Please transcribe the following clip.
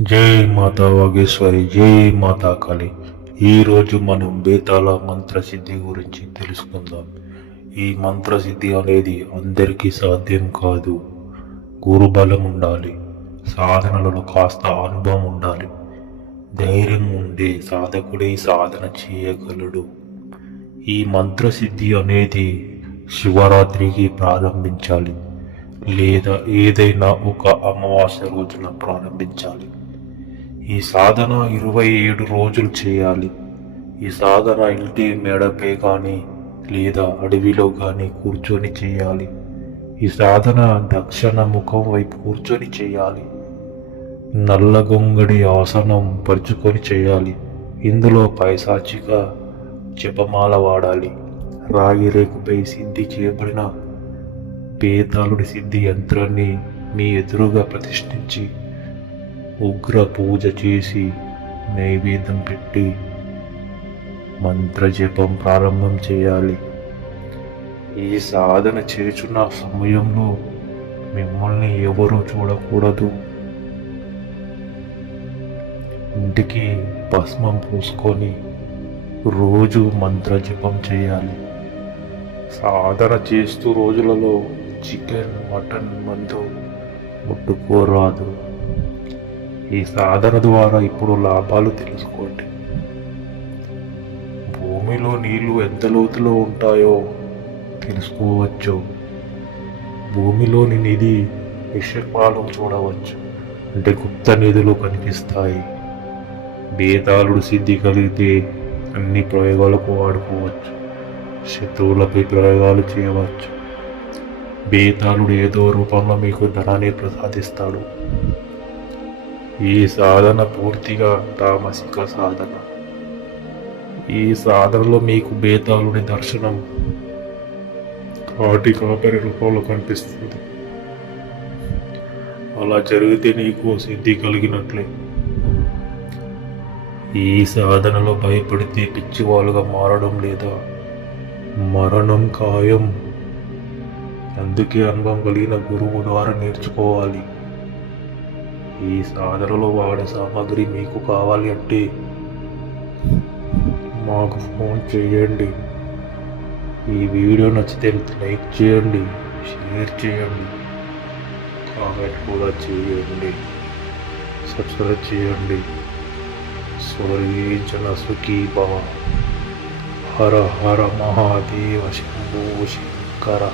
జై మాతా వాగేశ్వరి జై మాతా కాళి. ఈరోజు మనం బేతాళ మంత్రసిద్ధి గురించి తెలుసుకుందాం. ఈ మంత్రసిద్ధి అనేది అందరికీ సాధ్యం కాదు. గురుబలం ఉండాలి. సాధనలలో కాస్త అనుభవం ఉండాలి. ధైర్యం ఉండే సాధకుడే సాధన చేయగలడు. ఈ మంత్రసిద్ధి అనేది శివరాత్రికి ప్రారంభించాలి. లేదా ఏదైనా ఒక అమావాస్య రోజున ప్రారంభించాలి. ఈ సాధన ఇరవై ఏడు రోజులు చేయాలి. ఈ సాధన ఇంటి మేడపై కానీ లేదా అడవిలో కానీ కూర్చొని చేయాలి. ఈ సాధన దక్షిణ ముఖం వైపు కూర్చొని చేయాలి. నల్లగొంగడి ఆసనం పరుచుకొని చేయాలి. ఇందులో పైశాచిక జపమాల వాడాలి. రాగి రేకుపై సిద్ధి చేయబడిన పేతాళుడి సిద్ధి యంత్రాన్ని మీ ఎదురుగా ప్రతిష్ఠించి ఉగ్ర పూజ చేసి నైవేద్యం పెట్టి మంత్రజపం ప్రారంభం చేయాలి. ఈ సాధన చేస్తున్న సమయంలో మిమ్మల్ని ఎవరూ చూడకూడదు. ఇంటికి భస్మం పూసుకొని రోజు మంత్రజపం చేయాలి. సాధన చేస్తూ రోజులలో చికెన్ మటన్ మందు ముట్టుకోరాదు. ఈ సాధన ద్వారా ఇప్పుడు లాభాలు తెలుసుకోండి. భూమిలో నీళ్ళు ఎంత లోతులో ఉంటాయో తెలుసుకోవచ్చు. భూమిలోని నిధి విషపాలు చూడవచ్చు. అంటే గుప్త నిధులు కనిపిస్తాయి. బేతాళుడు సిద్ధి కలిగితే అన్ని ప్రయోగాలకు వాడుకోవచ్చు. శత్రువులపై ప్రయోగాలు చేయవచ్చు. బేతాళుడు ఏదో రూపంలో మీకు ధనాన్ని ప్రసాదిస్తాడు. ఈ సాధన పూర్తిగా తామసిక సాధన. ఈ సాధనలో మీకు బేతాళుని దర్శనం కాటి కాపరి రూపంలో కనిపిస్తుంది. అలా జరిగితే నీకు సిద్ధి కలిగినట్లే. ఈ సాధనలో భయపడితే పిచ్చివాళ్ళుగా మారడం లేదా? మరణం ఖాయం. అందుకే అనుభవం కలిగిన గురువు ద్వారా నేర్చుకోవాలి. ఈ సాధనలో వాడే సామాగ్రి మీకు కావాలి అంటే మాకు ఫోన్ చేయండి. ఈ వీడియో నచ్చితే లైక్ చేయండి షేర్ చేయండి కామెంట్ కూడా చేయండి సబ్స్క్రైబ్ చేయండి. స్వర్గీజన సుఖీ భవ. హర హర మహాదేవ శంభో శంకర.